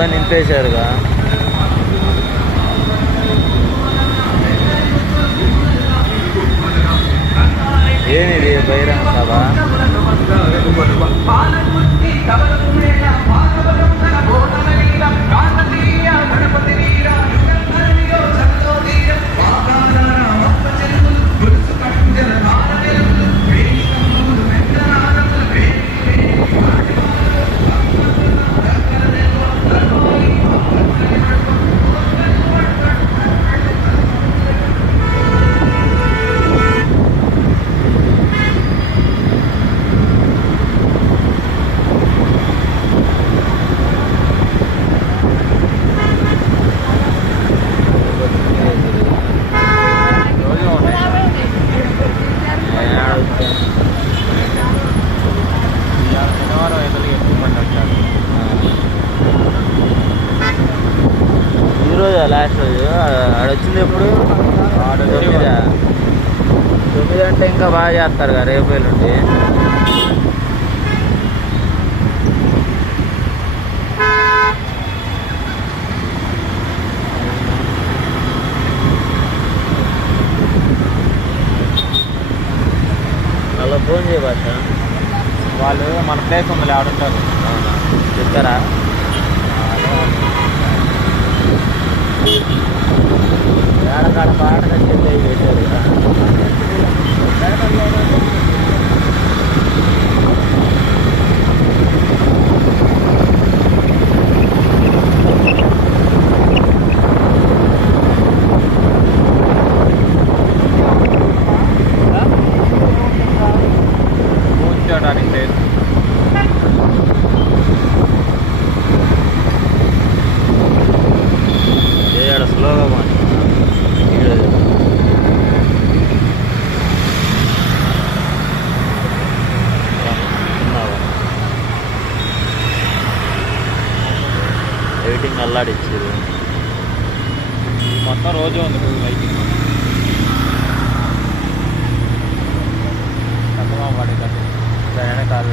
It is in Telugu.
మొత్తం నింపేశారుగా. ఏమిది బహిరంగ సభ? ఈరోజు లాస్ట్ రోజు ఆడొచ్చింది ఎప్పుడు? 9 అంటే ఇంకా బాగా చేస్తారు కదా రేపు ఎల్లుండి. అలా ఫోన్ చేయ భాష. వాళ్ళు మన ప్లేస్ ఉంది ఆడుంటారు. చెప్తారా? ఏడకాడ పాట కట్టే పెట్టారు కదా. కూర్చోడానికి లేదు. ఏడ స్లోగా మాట ఎడిటింగ్ అల్లాడిచ్చారు. మొత్తం రోజు ఉంది లైటింగ్. చంద్రబాబు వాడే వెనకాల